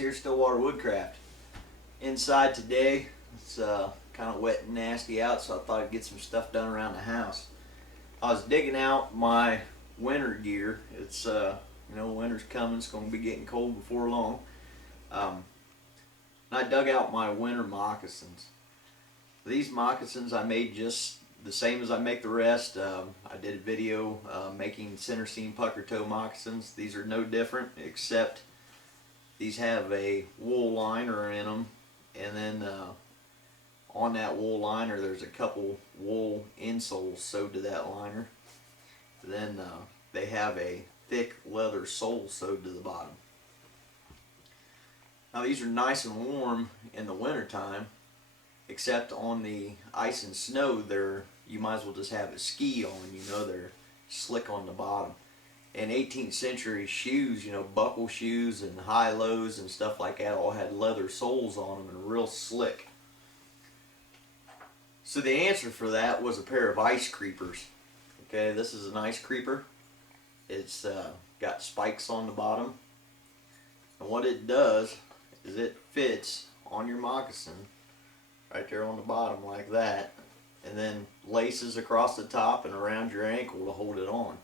here, Stillwater Woodcraft. Inside today, it's kind of wet and nasty out, so I thought I'd get some stuff done around the house. I was digging out my winter gear. It's winter's coming. It's going to be getting cold before long. And I dug out my winter moccasins. These moccasins I made just the same as I make the rest. I did a video making center seam pucker toe moccasins. These are no different, except these have a wool liner in them, and then on that wool liner there's a couple wool insoles sewed to that liner. Then they have a thick leather sole sewed to the bottom. Now these are nice and warm in the winter time, except on the ice and snow you might as well just have a ski on. They're slick on the bottom. And 18th century shoes, buckle shoes and high-lows and stuff like that all had leather soles on them and real slick. So the answer for that was a pair of ice creepers. Okay, this is an ice creeper. It's got spikes on the bottom. And what it does is it fits on your moccasin right there on the bottom like that, and then laces across the top and around your ankle to hold it on.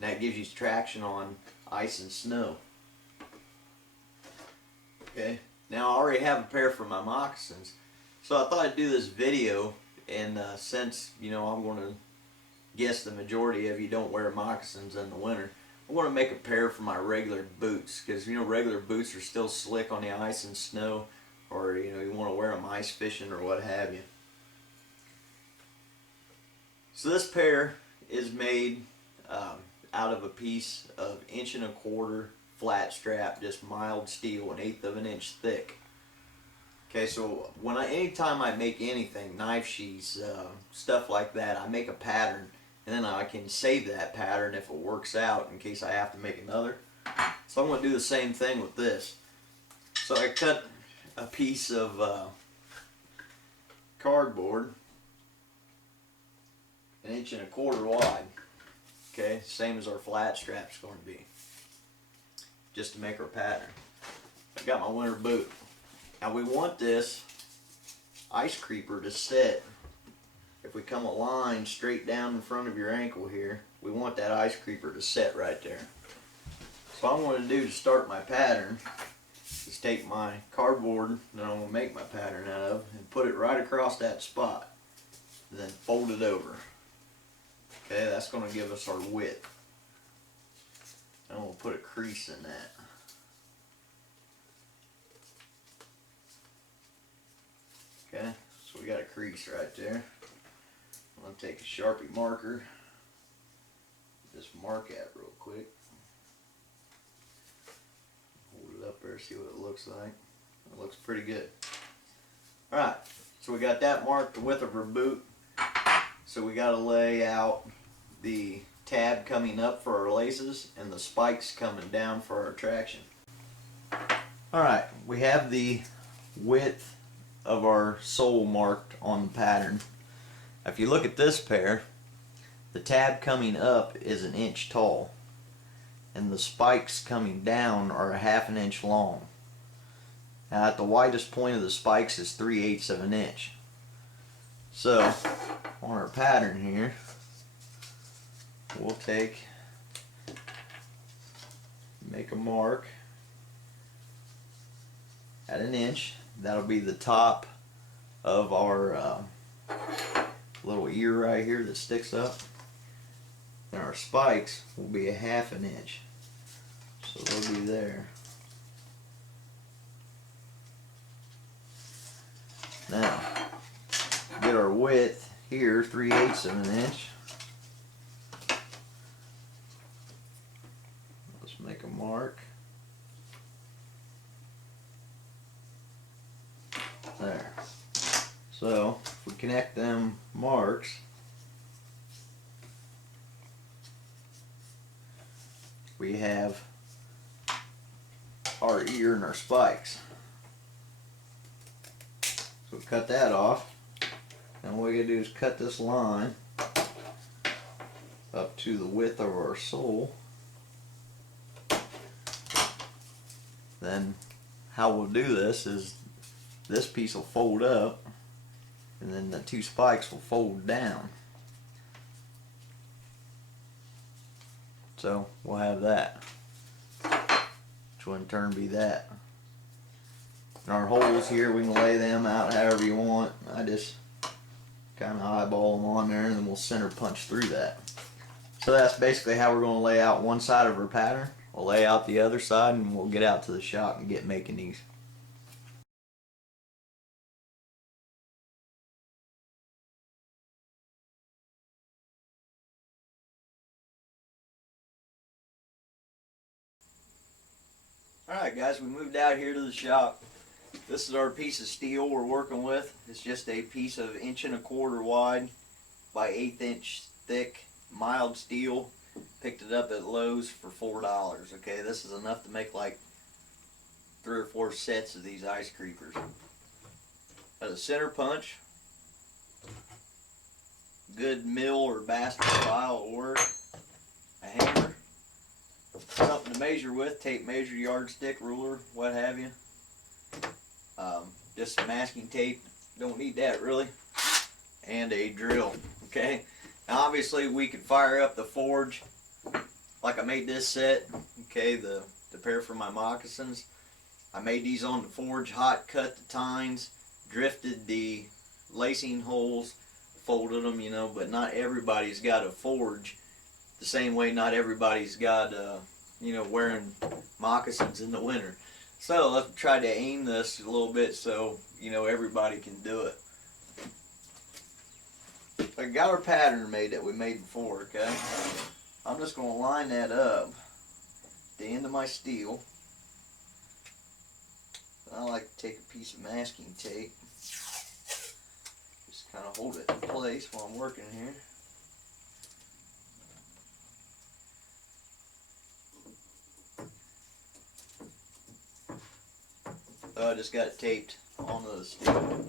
And that gives you traction on ice and snow. Okay, now I already have a pair for my moccasins, so I thought I'd do this video. And since I'm going to guess the majority of you don't wear moccasins in the winter, I'm going to make a pair for my regular boots, because regular boots are still slick on the ice and snow, or you want to wear them ice fishing or what have you. So this pair is made out of a piece of 1.25" flat strap, just mild steel, 1/8 of an inch thick. Okay, so anytime I make anything, knife sheaths, stuff like that, I make a pattern, and then I can save that pattern if it works out in case I have to make another. So I'm going to do the same thing with this. So I cut a piece of cardboard 1.25" wide. Okay, same as our flat strap's going to be, just to make our pattern. I've got my winter boot. Now we want this ice creeper to sit. If we come a line straight down in front of your ankle here, we want that ice creeper to sit right there. So what I'm going to do to start my pattern is take my cardboard that I'm going to make my pattern out of and put it right across that spot, and then fold it over. Okay, that's going to give us our width. And we'll put a crease in that. Okay, so we got a crease right there. I'm going to take a Sharpie marker, just mark that real quick. Hold it up there, see what it looks like. It looks pretty good. Alright, so we got that marked, the width of our boot. So we got to lay out the tab coming up for our laces and the spikes coming down for our traction. Alright, we have the width of our sole marked on the pattern. If you look at this pair, the tab coming up is 1 inch tall, and the spikes coming down are 1/2 inch long. Now at the widest point of the spikes is 3/8 of an inch. So on our pattern here, we'll make a mark at 1 inch. That'll be the top of our little ear right here that sticks up. And our spikes will be 1/2 inch. So they'll be there. Now, get our width here, 3/8 of an inch. Let's make a mark. There. So if we connect them marks, we have our ear and our spikes. So cut that off, and what we gotta do is cut this line up to the width of our sole. Then how we'll do this is this piece will fold up and then the two spikes will fold down. So we'll have that, which will in turn be that. And our holes here, we can lay them out however you want. I just kind of eyeball them on there and then we'll center punch through that. So that's basically how we're going to lay out one side of our pattern. We'll lay out the other side and we'll get out to the shop and get making these. Alright guys, we moved out here to the shop. This is our piece of steel we're working with. It's just a piece of 1.25 inch wide by 1/8 inch thick mild steel. Picked it up at Lowe's for $4. Okay, this is enough to make like 3 or 4 sets of these ice creepers. Got a center punch, good mill or basket file will work, a hammer, something to measure with, tape measure, yardstick, ruler, what have you. Just some masking tape, don't need that really, and a drill. Okay, now obviously we could fire up the forge like I made this set. Okay, the pair for my moccasins, I made these on the forge, hot cut the tines, drifted the lacing holes, folded them, you know, but not everybody's got a forge the same way. Not everybody's got you know, wearing moccasins in the winter. So let's try to aim this a little bit so, you know, everybody can do it. I got our pattern made that we made before, okay? I'm just going to line that up at the end of my steel. I like to take a piece of masking tape, just kind of hold it in place while I'm working here. So I just got it taped onto the steel. I'm going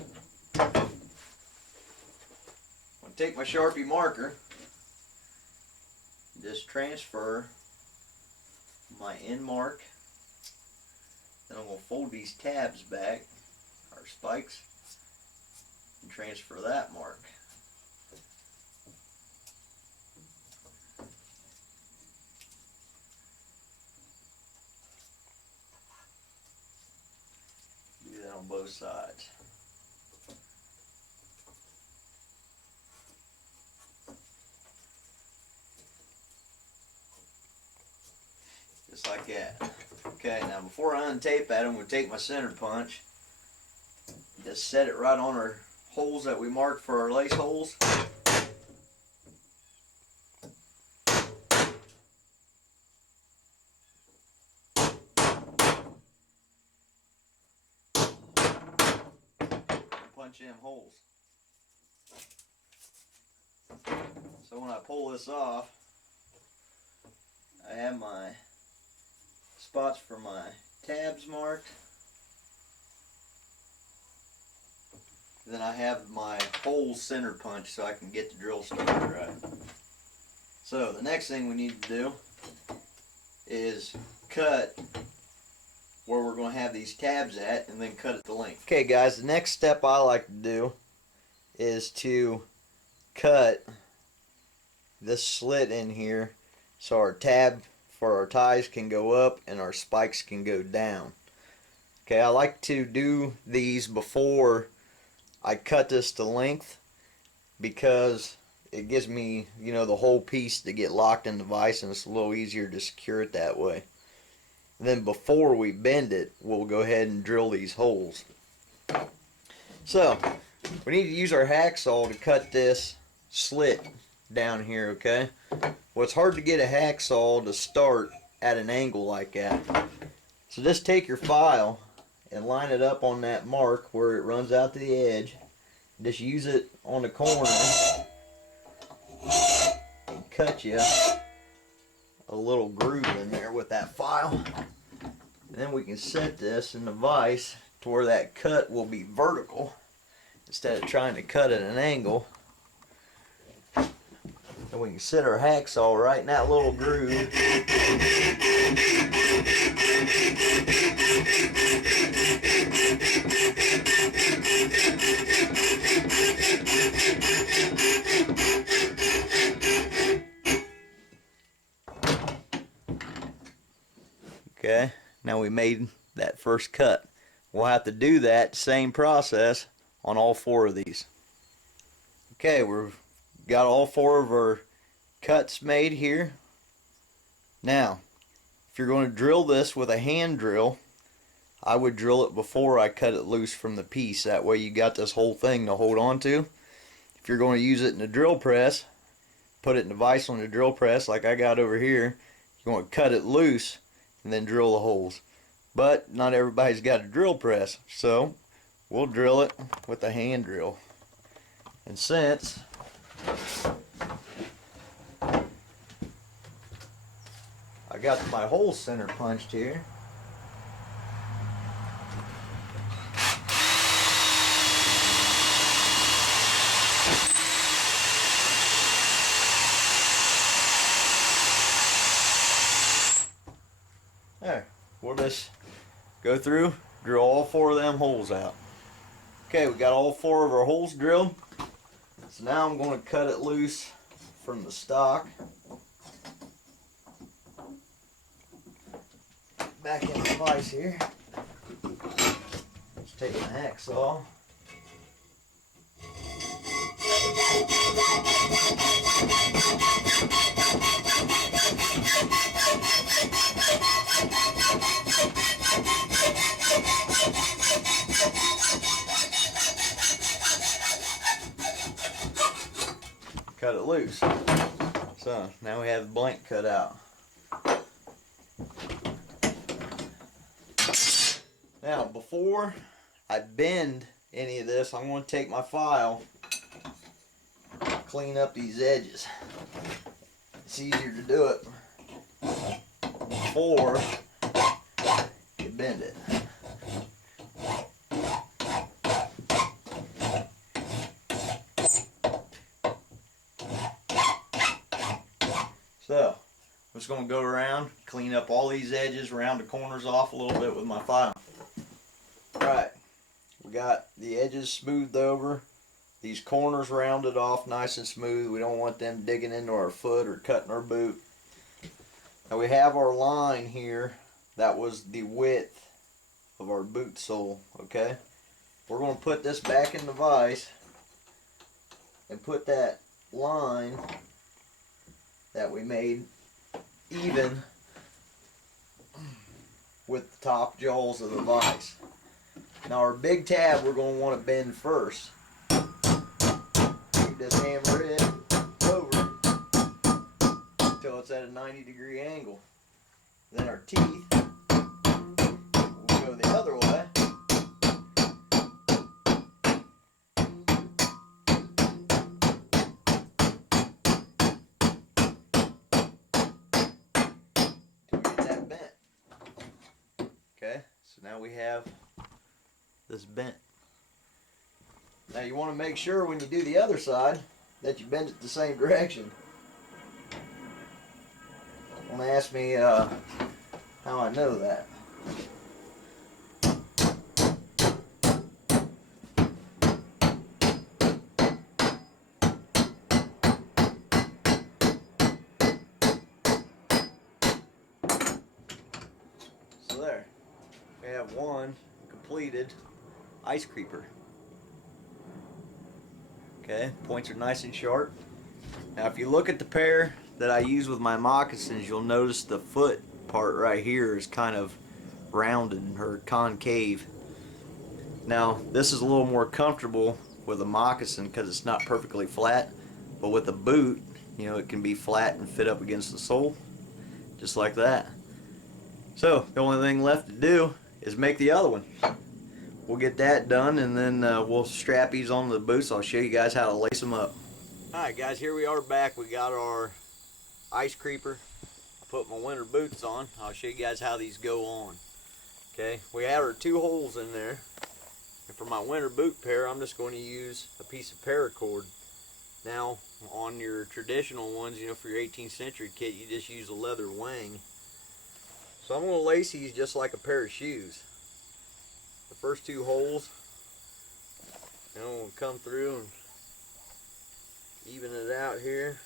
to take my Sharpie marker, just transfer my end mark, then I'm going to fold these tabs back, our spikes, and transfer that mark. Do that on both sides. Just like that. Okay, now before I untape that, I'm going to take my center punch, just set it right on our holes that we marked for our lace holes. Punch in holes. So when I pull this off, I have my spots for my tabs marked. Then I have my hole center punch so I can get the drill started right. So the next thing we need to do is cut where we're going to have these tabs at and then cut it to length. Okay guys, the next step I like to do is to cut this slit in here so our tab for our ties can go up and our spikes can go down. Okay, I like to do these before I cut this to length because it gives me, you know, the whole piece to get locked in the vise, and it's a little easier to secure it that way. And then before we bend it, we'll go ahead and drill these holes. So we need to use our hacksaw to cut this slit down here, okay? Well, it's hard to get a hacksaw to start at an angle like that. So just take your file and line it up on that mark where it runs out to the edge. Just use it on the corner and cut you a little groove in there with that file. And then we can set this in the vise to where that cut will be vertical instead of trying to cut at an angle. And we can set our hacksaw right in that little groove. Okay, now we made that first cut. We'll have to do that same process on all 4 of these. Okay, we've got all 4 of our cuts made here. Now, if you're going to drill this with a hand drill, I would drill it before I cut it loose from the piece. That way you got this whole thing to hold on to. If you're going to use it in a drill press, put it in a vise on the drill press like I got over here. You want to cut it loose and then drill the holes. But not everybody's got a drill press, so we'll drill it with a hand drill. And since I got my hole center punched here, there, we'll just go through, drill all 4 of them holes out. Okay, we got all 4 of our holes drilled. So now I'm going to cut it loose from the stock. Back in the vise here. Just take my hacksaw. Cut it loose. So now we have the blank cut out. Now before I bend any of this, I'm going to take my file, clean up these edges. It's easier to do it before you bend it. So, I'm just going to go around, clean up all these edges, round the corners off a little bit with my file. Alright, we got the edges smoothed over, these corners rounded off nice and smooth. We don't want them digging into our foot or cutting our boot. Now we have our line here, that was the width of our boot sole, okay? We're going to put this back in the vise and put that line that we made even with the top jaws of the vise. Now our big tab we're going to want to bend first. You just hammer it over until it's at a 90-degree angle. Then our teeth will go the other way. Okay, so now we have this bent. Now you want to make sure when you do the other side that you bend it the same direction. Don't ask me how I know that. So there, we have one completed ice creeper. Okay, points are nice and sharp. Now if you look at the pair that I use with my moccasins, you'll notice the foot part right here is kind of rounded or concave. Now this is a little more comfortable with a moccasin because it's not perfectly flat, but with a boot, you know, it can be flat and fit up against the sole, just like that. So the only thing left to do is make the other one. We'll get that done and then we'll strap these onto the boots. I'll show you guys how to lace them up. Alright guys, here we are back. We got our ice creeper. I put my winter boots on. I'll show you guys how these go on. Okay, we have our 2 holes in there. And for my winter boot pair, I'm just going to use a piece of paracord. Now, on your traditional ones, you know, for your 18th century kit, you just use a leather wang. So I'm going to lace these just like a pair of shoes. The first 2 holes. And we'll come through and even it out here.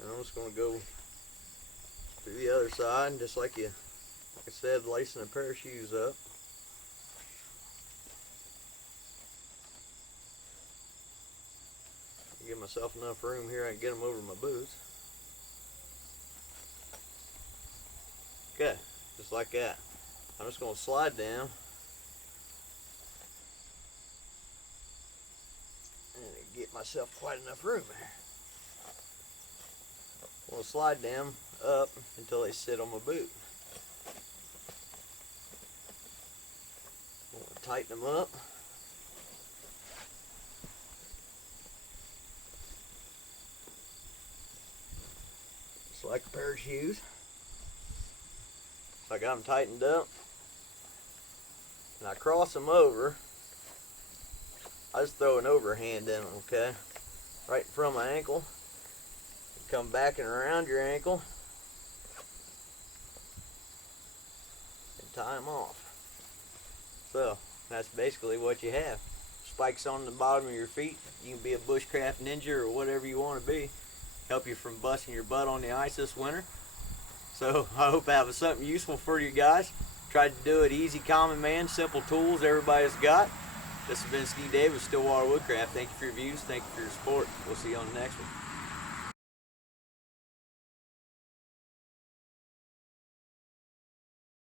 And I'm just going to go through the other side, just like I said, lacing a pair of shoes up. Give myself enough room here I can get them over my boots. Okay, just like that. I'm just going to slide down and get myself quite enough room there. I'm going to slide them up until they sit on my boot. I'm going to tighten them up. Just like a pair of shoes. So I got them tightened up. And I cross them over. I just throw an overhand in them, okay? Right in front of my ankle. Come back and around your ankle. And tie them off. So, that's basically what you have. Spikes on the bottom of your feet. You can be a bushcraft ninja or whatever you want to be. Help you from busting your butt on the ice this winter. So, I hope that was something useful for you guys. Tried to do it easy, common man, simple tools everybody's got. This has been Ski Dave with Stillwater Woodcraft. Thank you for your views. Thank you for your support. We'll see you on the next one.